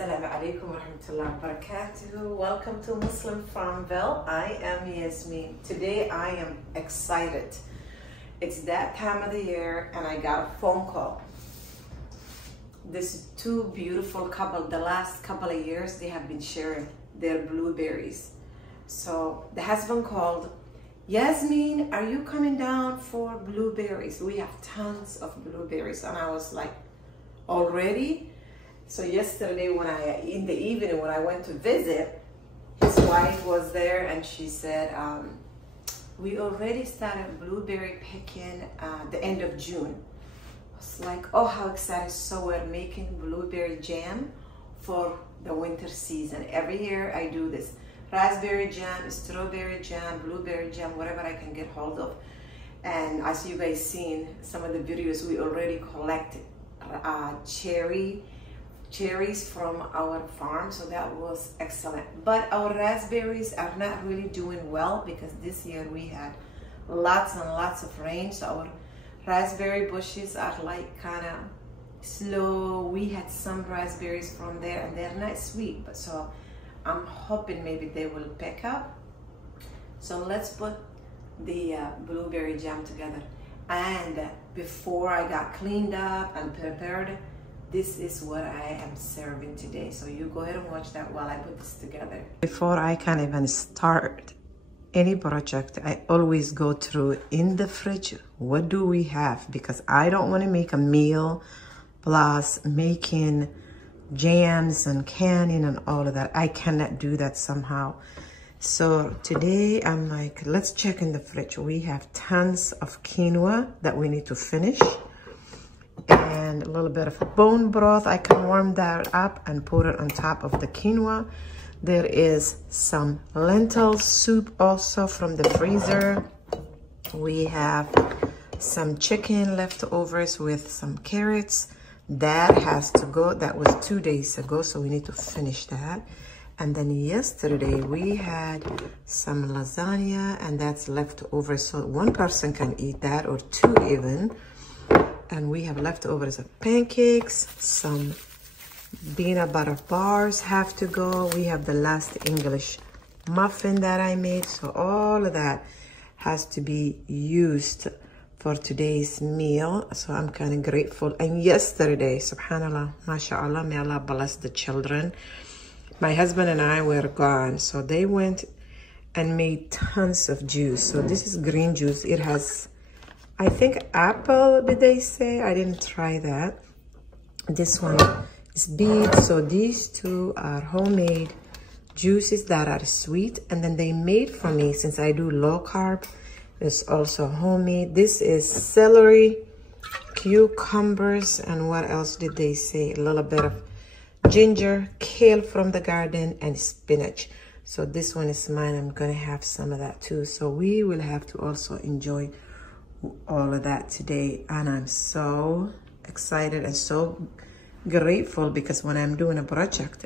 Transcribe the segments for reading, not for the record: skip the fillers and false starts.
Assalamu alaikum wa rahmatullahi wa barakatuh. Welcome to Muslim Farmville. I am Yasmin. Today I am excited. It's that time of the year and I got a phone call. This is two beautiful couple. The last couple of years they have been sharing their blueberries. So the husband called, Yasmin, are you coming down for blueberries? We have tons of blueberries. And I was like, already? So yesterday in the evening when I went to visit, his wife was there and she said, we already started blueberry picking the end of June. I was like, oh, how excited. So we're making blueberry jam for the winter season. Every year I do this. Raspberry jam, strawberry jam, blueberry jam, whatever I can get hold of. And as you guys seen some of the videos, we already collected cherries from our farm, so that was excellent. But our raspberries are not really doing well because this year we had lots and lots of rain, so our raspberry bushes are like kind of slow. We had some raspberries from there and they're not sweet, but so I'm hoping maybe they will pick up. So let's put the blueberry jam together. And before I got cleaned up and prepared, this is what I am serving today. So you go ahead and watch that while I put this together. Before I can even start any project, I always go through in the fridge, what do we have? Because I don't want to make a meal plus making jams and canning and all of that. I cannot do that somehow. So today I'm like, let's check in the fridge. We have tons of quinoa that we need to finish. And a little bit of bone broth. I can warm that up and put it on top of the quinoa. There is some lentil soup also from the freezer. We have some chicken leftovers with some carrots. That has to go. That was 2 days ago, so we need to finish that. And then yesterday we had some lasagna and that's left over, so one person can eat that or two even. And we have leftovers of pancakes, some peanut butter bars have to go. We have the last English muffin that I made. So all of that has to be used for today's meal. So I'm kind of grateful. And yesterday, subhanallah, mashallah, may Allah bless the children. My husband and I were gone. So they went and made tons of juice. So this is green juice. It has, I think, apple, did they say? I didn't try that. This one is beet. So these two are homemade juices that are sweet. And then they made for me, since I do low carb, it's also homemade. This is celery, cucumbers, and what else did they say? A little bit of ginger, kale from the garden, and spinach. So this one is mine. I'm gonna have some of that too. So we will have to also enjoy all of that today, and I'm so excited and so grateful because when I'm doing a project,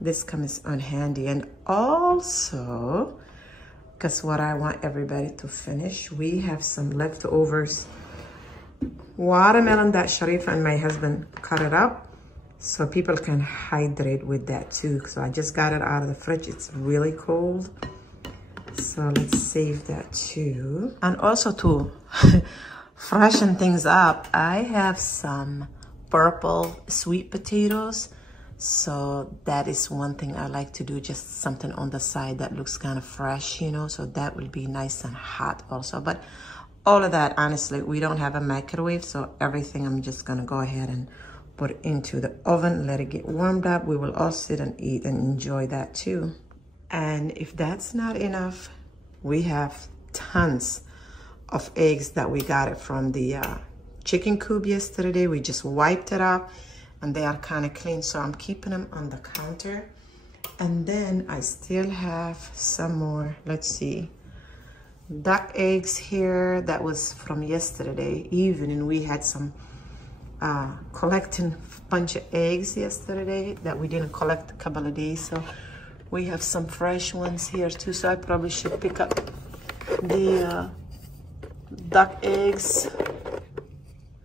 this comes on handy. And also, because what I want everybody to finish, we have some leftovers watermelon that Sharifa and my husband cut it up so people can hydrate with that too. So I just got it out of the fridge. It's really cold. So let's save that too. And also to freshen things up, I have some purple sweet potatoes. So that is one thing I like to do, just something on the side that looks kind of fresh, you know, so that will be nice and hot also. But all of that, honestly, we don't have a microwave, so everything I'm just gonna go ahead and put into the oven, let it get warmed up. We will all sit and eat and enjoy that too. And if that's not enough, we have tons of eggs that we got it from the chicken coop yesterday. We just wiped it up and they are kind of clean, so I'm keeping them on the counter. And then I still have some more, let's see, duck eggs here. That was from yesterday evening. We had some collecting a bunch of eggs yesterday that we didn't collect a couple of days, so we have some fresh ones here too. So I probably should pick up the duck eggs.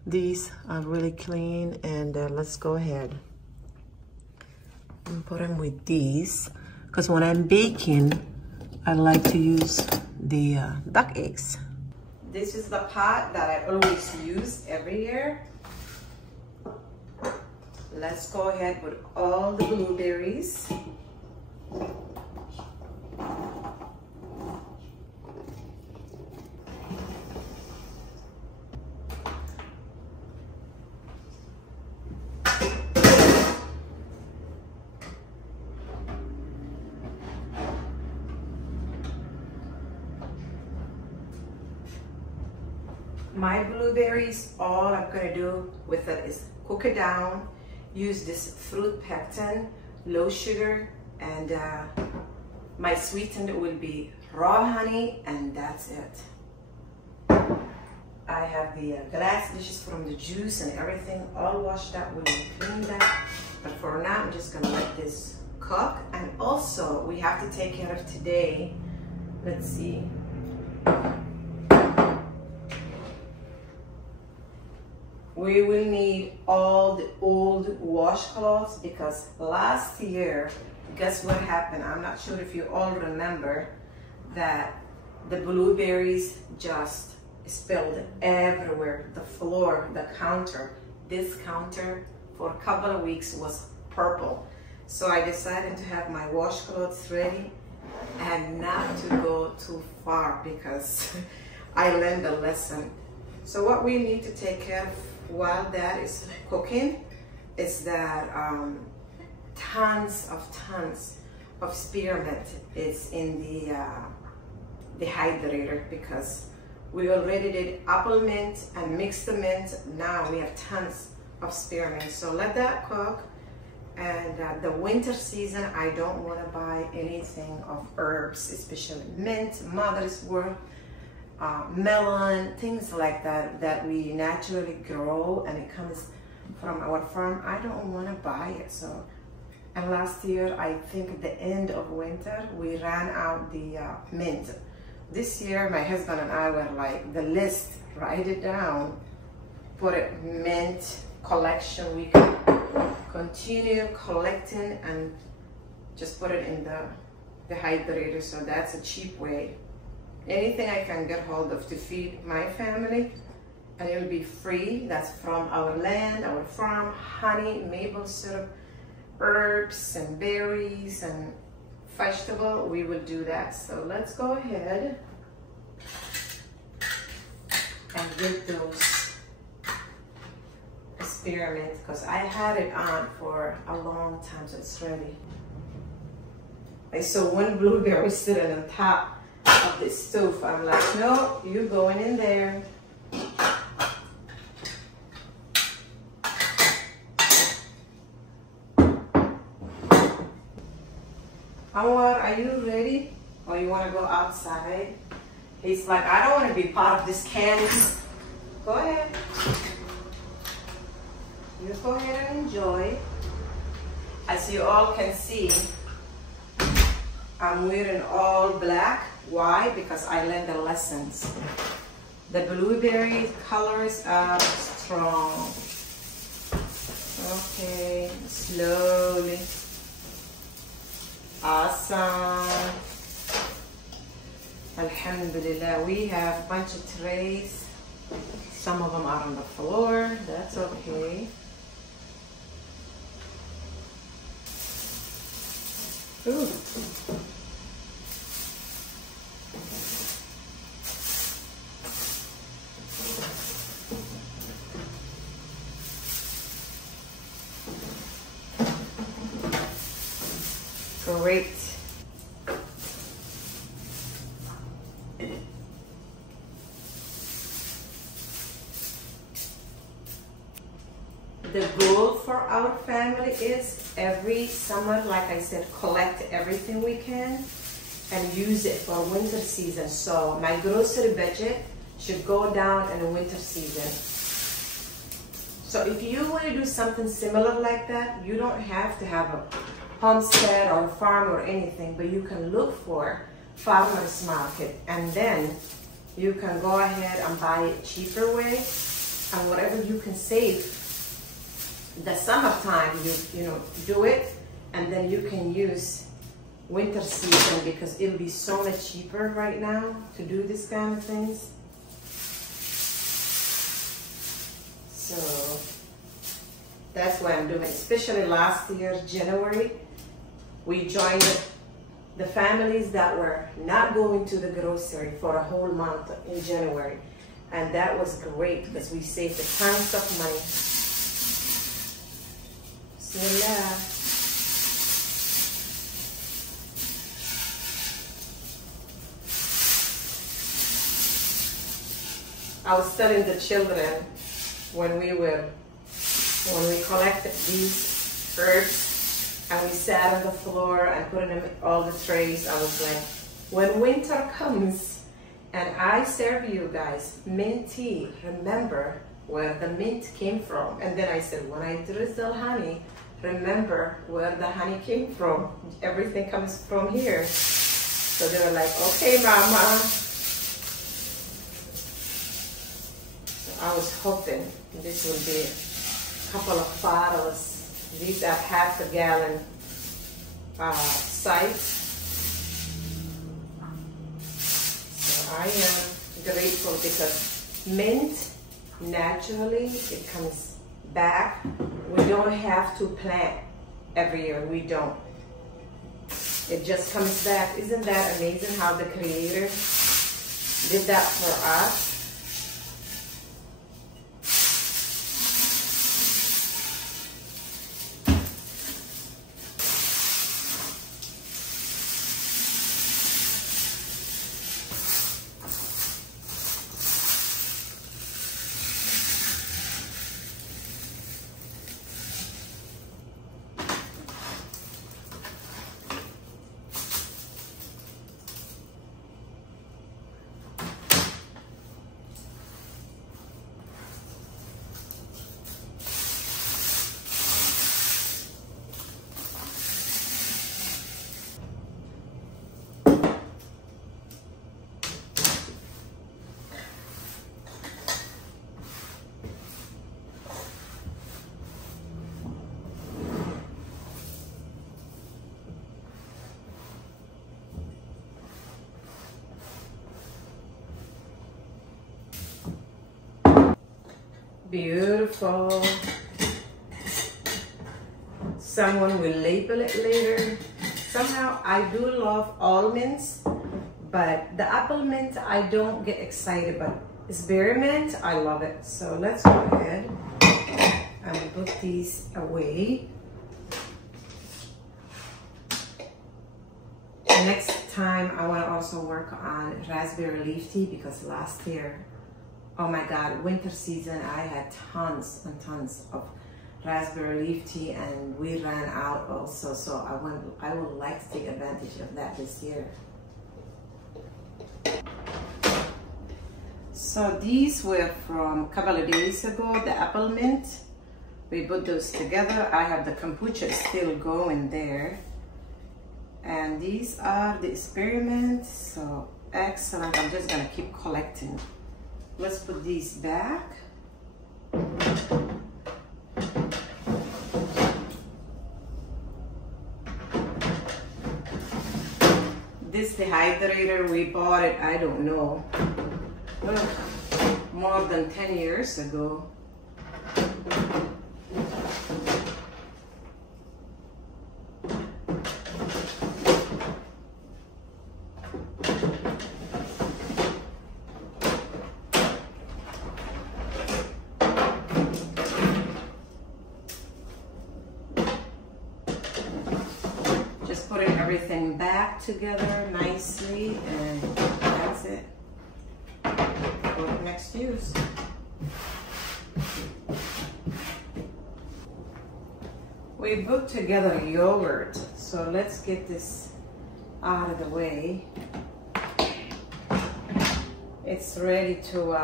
These are really clean, and let's go ahead. and put them with these, because when I'm baking, I like to use the duck eggs. This is the pot that I always use every year. Let's go ahead with all the blueberries. My blueberries, all I'm gonna do with it is cook it down, use this fruit pectin, low sugar, and my sweetened will be raw honey, and that's it. I have the glass dishes from the juice and everything all washed up. We will clean that, but for now I'm just gonna let this cook. And also we have to take care of today, let's see, we will need all the old washcloths, because last year, guess what happened? I'm not sure if you all remember that the blueberries just spilled everywhere, the floor, the counter. This counter for a couple of weeks was purple. So I decided to have my washcloths ready and not to go too far, because I learned a lesson. So what we need to take care of while that is cooking is that tons of spearmint is in the dehydrator, because we already did apple mint and mixed the mint. Now we have tons of spearmint. So let that cook. And the winter season, I don't want to buy anything of herbs, especially mint, mother's wort, melon, things like that, that we naturally grow and it comes from our farm. I don't want to buy it. So, and last year, I think at the end of winter, we ran out the mint. This year, my husband and I were like, the list, write it down, put it mint collection. We can continue collecting and just put it in the dehydrator. So that's a cheap way. Anything I can get hold of to feed my family, and it will be free. That's from our land, our farm, honey, maple syrup, herbs and berries and vegetable. We will do that. So let's go ahead and get those spearmint, because I had it on for a long time, so it's ready. I saw one blueberry sitting on top of the stove. I'm like, no, you're going in there. Anwar, are you ready? Or you want to go outside? He's like, I don't want to be part of this candy. Go ahead. You go ahead and enjoy. As you all can see, I'm wearing all black. Why? Because I learned the lessons. The blueberry colors are strong. Okay, slowly. Awesome. Alhamdulillah, we have a bunch of trays. Some of them are on the floor. That's okay. Ooh. Great. The goal for our family is every summer, like I said, collect everything we can and use it for winter season. So my grocery budget should go down in the winter season. So if you want to do something similar like that, you don't have to have a homestead or farm or anything, but you can look for farmers market, and then you can go ahead and buy it cheaper way, and whatever you can save the summertime, you know, do it, and then you can use winter season because it'll be so much cheaper right now to do this kind of things. So that's what I'm doing. Especially last year, January, we joined the families that were not going to the grocery for a whole month in January. And that was great because we saved tons of money. Bismillah. I was telling the children when we collected these herbs and we sat on the floor and put them in all the trays, I was like, when winter comes and I serve you guys mint tea, remember where the mint came from. And then I said, when I drizzle honey, remember where the honey came from. Everything comes from here. So they were like, okay, mama. I was hoping this would be a couple of bottles. These are half a gallon size. So I am grateful because mint, naturally, it comes back. We don't have to plant every year. We don't. It just comes back. Isn't that amazing how the Creator did that for us? Beautiful. Someone will label it later. Somehow I do love almonds, but the apple mint I don't get excited, but spearmint I love it. So let's go ahead and put these away. Next time I want to also work on raspberry leaf tea because last year, oh my God, winter season, I had tons and tons of raspberry leaf tea and we ran out also. So I would like to take advantage of that this year. So these were from a couple of days ago, the apple mint. We put those together. I have the kombucha still going there. And these are the experiments. So excellent. I'm just gonna keep collecting. Let's put these back. This dehydrator, we bought it, I don't know, more than 10 years ago. Putting everything back together nicely, and that's it. Go to next use. We put together yogurt, so let's get this out of the way. It's ready to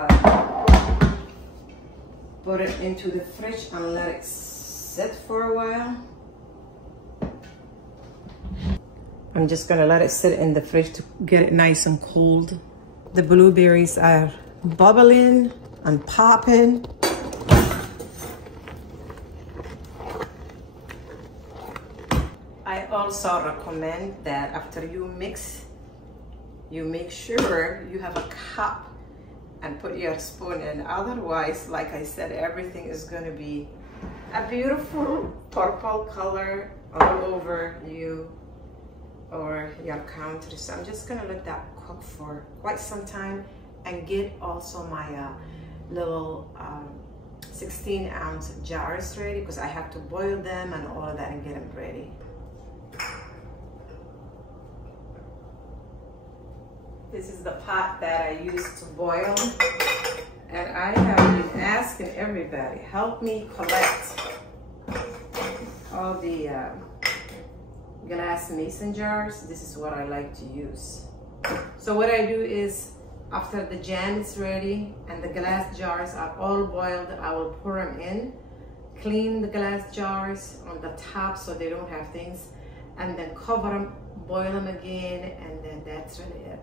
put it into the fridge and let it sit for a while. I'm just gonna let it sit in the fridge to get it nice and cold. The blueberries are bubbling and popping. I also recommend that after you mix, you make sure you have a cup and put your spoon in. Otherwise, like I said, everything is going to be a beautiful purple color all over you or your counter. So I'm just going to let that cook for quite some time and get also my little 16-ounce jars ready, because I have to boil them and all of that and get them ready. This is the pot that I use to boil, and I have been asking everybody, help me collect all the glass mason jars. This is what I like to use. So what I do is, after the jam is ready and the glass jars are all boiled, I will pour them in, clean the glass jars on the top so they don't have things, and then cover them, boil them again, and then that's really it.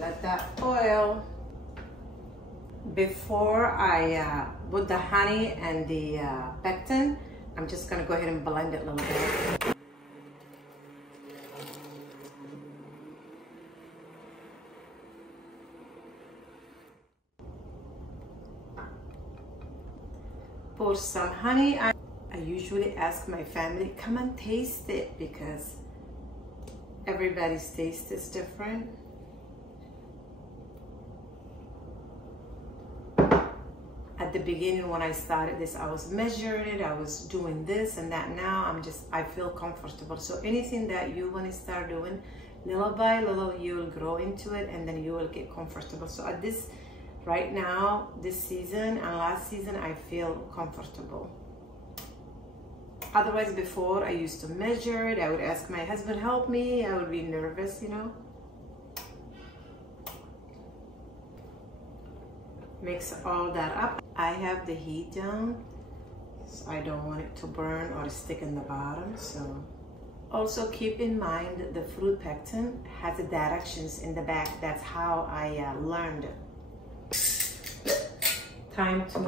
Let that boil. Before I put the honey and the pectin, I'm just gonna go ahead and blend it a little bit. Pour some honey. I usually ask my family, come and taste it, because everybody's taste is different. At the beginning when I started this, I was measuring it, I was doing this and that. Now I feel comfortable. So anything that you want to start doing, little by little, you will grow into it, and then you will get comfortable. So at this, right now, this season and last season, I feel comfortable. Otherwise, before, I used to measure it. I would ask my husband, help me. I would be nervous, you know. Mix all that up. I have the heat down, so I don't want it to burn or stick in the bottom. So also keep in mind the fruit pectin has the directions in the back. That's how I learned it. Time to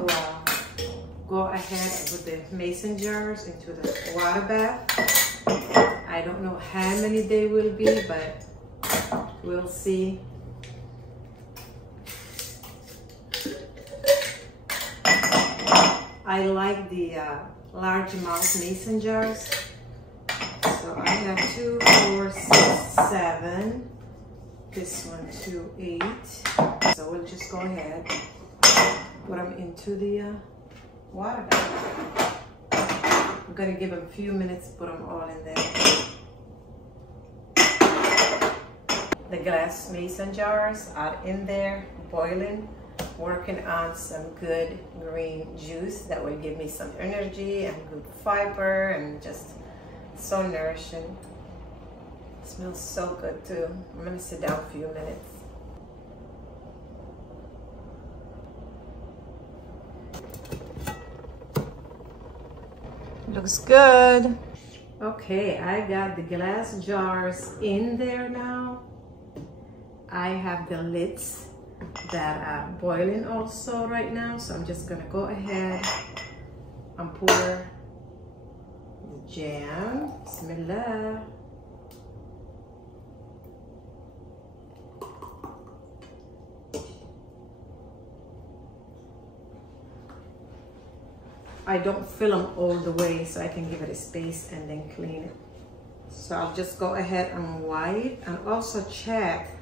go ahead with the mason jars into the water bath. I don't know how many they will be, but we'll see. I like the large mouth mason jars. So I have 2, 4, 6, 7. This one 2, 8. So we'll just go ahead, put them into the water bath. I'm gonna give them a few minutes, put them all in there. The glass mason jars are in there boiling, working on some good green juice that will give me some energy and good fiber and just so nourishing. It smells so good too. I'm gonna sit down a few minutes. Looks good. Okay, I got the glass jars in there now. I have the lids that are boiling also right now, so I'm just gonna go ahead and pour the jam. Bismillah. I don't fill them all the way, so I can give it a space and then clean it. So I'll just go ahead and wipe and also check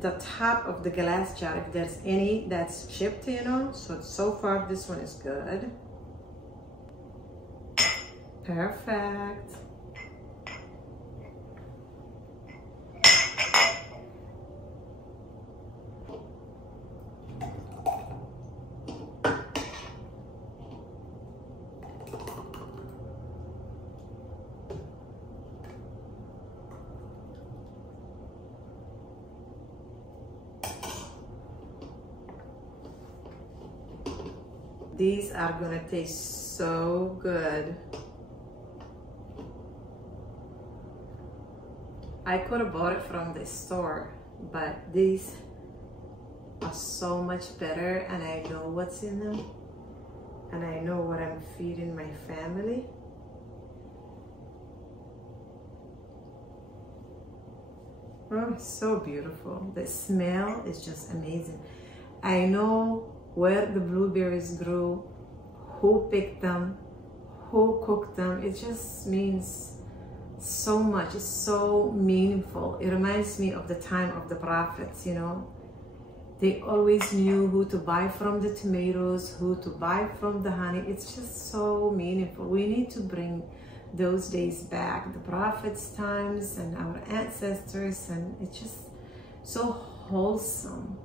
the top of the glass jar if there's any that's chipped, you know. So far this one is good. Perfect. These are gonna taste so good. I could have bought it from the store, but these are so much better, and I know what's in them, and I know what I'm feeding my family. Oh, it's so beautiful. The smell is just amazing. I know where the blueberries grew, who picked them, who cooked them. It just means so much. It's so meaningful. It reminds me of the time of the prophets, you know. They always knew who to buy from the tomatoes, who to buy from the honey. It's just so meaningful. We need to bring those days back, the prophets' times and our ancestors, and it's just so wholesome.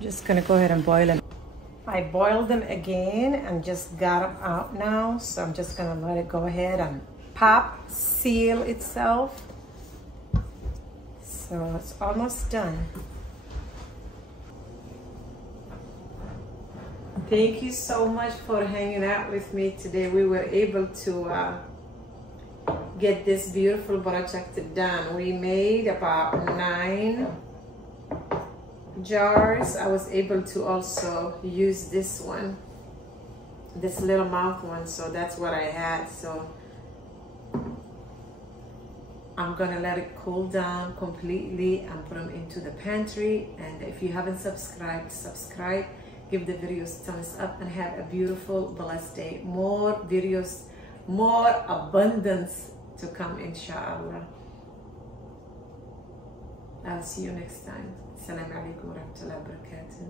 Just gonna go ahead and boil them. I boiled them again and just got them out now, so I'm just gonna let it go ahead and pop, seal itself. So it's almost done. Thank you so much for hanging out with me today. We were able to get this beautiful project done. We made about 9 jars. I was able to also use this one, this little mouth one, so that's what I had. So I'm gonna let it cool down completely and put them into the pantry. And if you haven't subscribed, subscribe, give the videos thumbs up, and have a beautiful, blessed day. More videos, more abundance to come, inshallah. I'll see you next time. Assalamu alaikum wa rahmatullahi wa barakatuh.